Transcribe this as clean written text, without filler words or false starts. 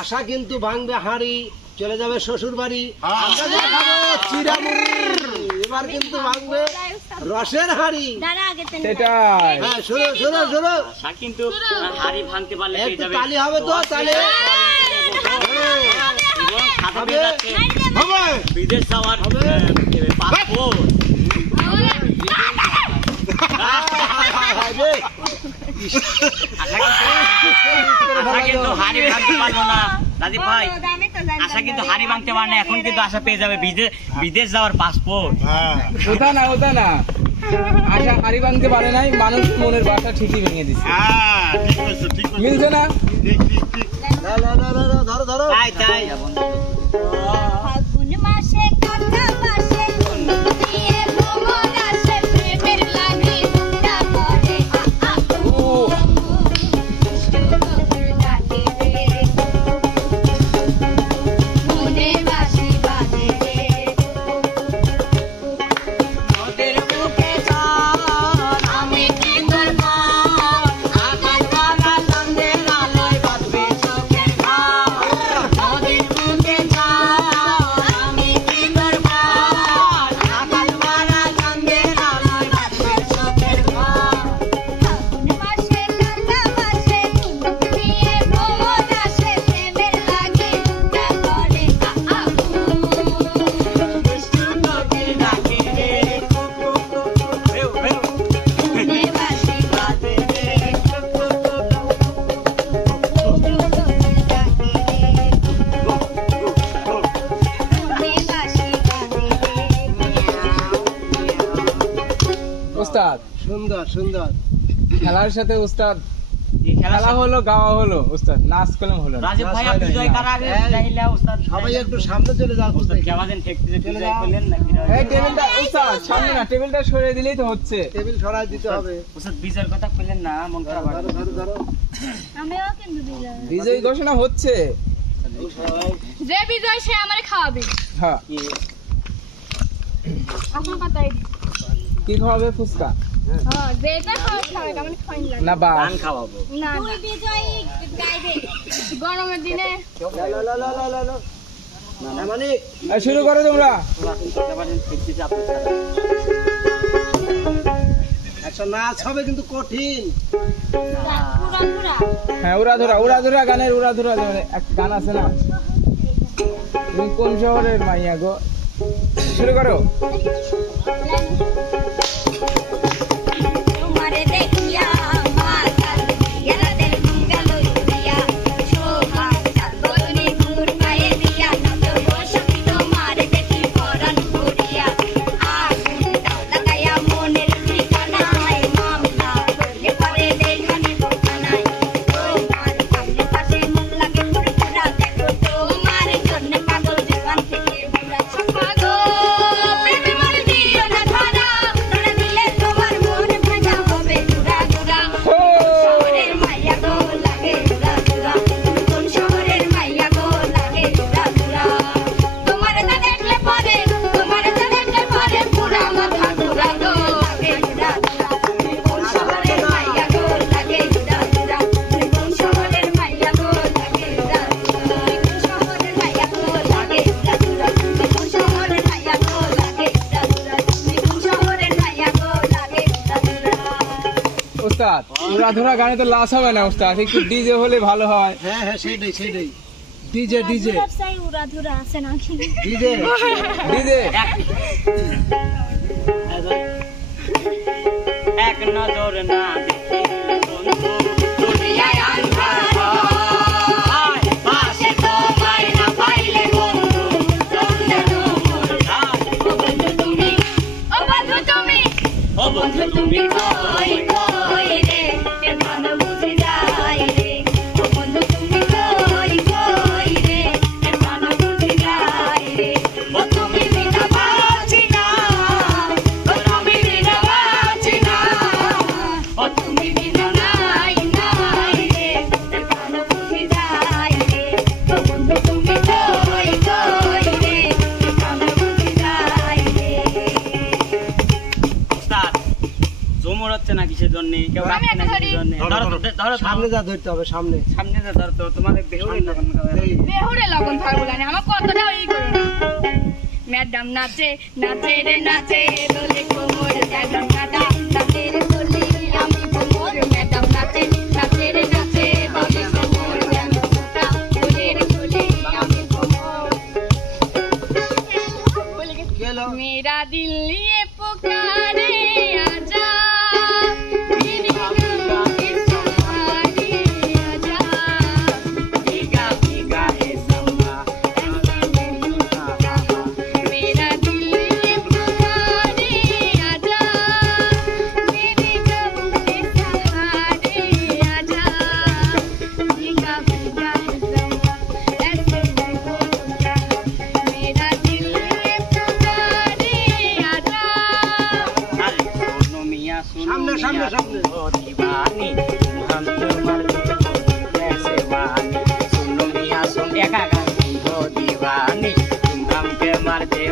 আশা কিন্তু ভাঙবে হাঁড়ি, চলে যাবে শ্বশুর বাড়ি। চিরামুড়ি এবার কিন্তু ভাঙবে রসের হাঁড়ি। সেটাই। হ্যাঁ, শোনো শোনো শোনো, কিন্তু হাড়ি ভাঙতে পারলে পেয়ে যাবে। তালি হবে তো, তালি হবে। বিদেশ যাওয়ার পাসপোর্ট। আশা কিন্তু হাড়ি ভাঙতে পারবো না রাজীব ভাই, আশা কিন্তু হাড়ি ভাঙতে পারে না। এখন কিন্তু আশা পেয়ে যাবে বিদেশ যাওয়ার পাসপোর্ট। ওটা না, ওটা না, আশা হাড়ি ভাঙতে পারে নাই, মানুষ মনের বাসা ঠিকই ভেঙে দিচ্ছে। মিলছে না? ধরো ধরো, তাই তাই ফাগুন মাসে কথা মাসে দিয়ে ভ্রমণ আসে, প্রেমের লাগি বুকটা করে মনে বাসি বাজে রে। ওদের বুকে চাঁদ, আমি কি দরকার, আকাশ পাড়া চাঁদের আলোয় বাঁধবে চোখের ঘাম। ওদের বুকে চাঁদ, আমি কি দরকার, আকাশ পাড়া চাঁদের আলোয় বাঁধবে চোখের ঘাম। ফাগুন মাসে কথা মাসে দিয়ে ভ্রমণ আসে, প্রেমের লাগি বুকটা করে দুষ্টু কোকিল ডাকে রে, হেউ হেউ, মনে বাসি বাজে রে, উস্তাদ, সুন্দর সুন্দর। খেলার সাথে উস্তাদ, এই খেলা খেলা হলো, গাওয়া হলো, উস্তাদ নাচ কলম হলো না। রাজীব ভাই আপনি জয় কারারে যাইলা উস্তাদ সবাই একটু সামনে চলে যাও। উস্তাদ কেমন ঠেকতে চলে জয় যাও। করলেন নাকি এই টেবিলটা উস্তাদ সামনে না, টেবিলটা সরিয়ে দিলেই তো হচ্ছে। টেবিল সরাই দিতে হবে। উস্তাদ বিজয়ের কথা কইলেন না, মন খারাপ ধরো ধরো ধরো। আমিও কিন্তু দিলাম। বিজয়ী ঘোষণা হচ্ছে। যে বিজয় সে আমারে খাওয়াবে। হ্যাঁ, আপনার কথাই কি খাওয়াবে? ফুচকা হ্যাঁ, যেটা খাওয়াবে আমারে খাওয়াই লাগে না বাস? গান খাওয়াবো। না তুই বিজয় গাইবে গরমের দিনে। লা লা লা লা লা লা। না মানে এই শুরু করো তোমরা। আপনি কথা বলেন ঠেকতে আপনি ছাড়া। একটা নাচ হবে কিন্তু কঠিন। পুরা পুরা হ্যাঁ, উড়াধুরা গানের উড়াধুরা এক গান আছে না? তুমি কোন শহরের মাইয়া গো? শুরু করো। তোমারে দেখিয়া মাতাল গেলা দেল গেল দিয়া শোভা সাতনি ঘুর পায়ে দিয়া নদ বসতি তোমারে দেখি পরান করিয়া আগুন দাও লাগায়া মনের ঠিকানায় মামলা করলে পরে দেখানি বোকানায় তোমার সামনে পাশে মুখ লাগে পুরপুরা দেখো তোমার জন্য পাগল জীবন থেকে বুড়া পাগল প্রেমে মরে দিও না ধরা ধরা দিলে তোমার মন ভাঙা হবে দুরা দুরা শহরের মাইয়া গো লাগে দুরা দুরা কোন শহরের মাইয়া গো লাগে দুরা দুরা তোমারে তো দেখলে পরে পুরা মাথা দুরা গো লাগে দুরা দুরা কোন শহরের মাইয়া গো লাগে দুরা দুরা কোন শহরের মাইয়া গো লাগে দুরা দুরা কোন শহরের মাইয়া গো লাগে দুরা দুরা কোন শহরের মাইয়া গো লাগে দুরা দুরা কোন শহরের মাইয়া গো লাগে দুরা দুরা। উস্তাদ, উড়াধুরা গানে তো লাস হবে না উস্তাদ, একটু ডিজে হলে ভালো হয়। হ্যাঁ হ্যাঁ, সেটাই সেটাই। ডিজে ডিজে ব্যবসায়ী উড়াধুরা আছে নাকি? ডিজে। ডিজে এক নজর না দেখি বন্ধু দুনিয়ায় আন্ধার হয়, পাশে তোমায় না পাইলে বন্ধু জমবে মোর ঘাট। ও বন্ধু তুমি ও বন্ধু তুমি কই কই রে এ মন বুঝে যায় রে ও বন্ধু তুমি কই কই রে এ মন বুঝে যায় রে ও তুমি বিনা বাঁচি না, ও তুমি বিনা বাঁচি না, ও তুমি বিনা নাই নাই রে কেউ আমি রাখছে না একটা ধরি। দুজনে। ধরো সামনে যা ধরতে হবে সামনে সামনে যা ধরো তো তোমার বেহুরে লগন এই, বেহুরে লগন থাকবো না আমার কতটাও ই করো না ম্যাডাম নাচে নাচে রে নাচে দোলে কোমর ম্যাডাম কাটা নাচে রে দোলে আমি কোমর ম্যাডাম নাচে নাচে রে নাচে দোলে কোমর আমি কাটা দোলে রে দোলে আমি কোমর কি হলো? मेरा दिल ये पुकारे आजा मेरे गम के सहारे आजा भीगा भीगा है समा मेरा दिल ये पुकारे आजा मेरे गम के सहारे आजा भीगा भीगा है समा ऐसे मेरा दिल ये पुकारे आजा अरे सोनू मियां सुनो सामने, सामने, मियां सामने। तुम हो दीवानी हम तुम्हार कैसे बानी सुनो मियां सुन एका गान तुम हो दीवानी तुम हमके मार दे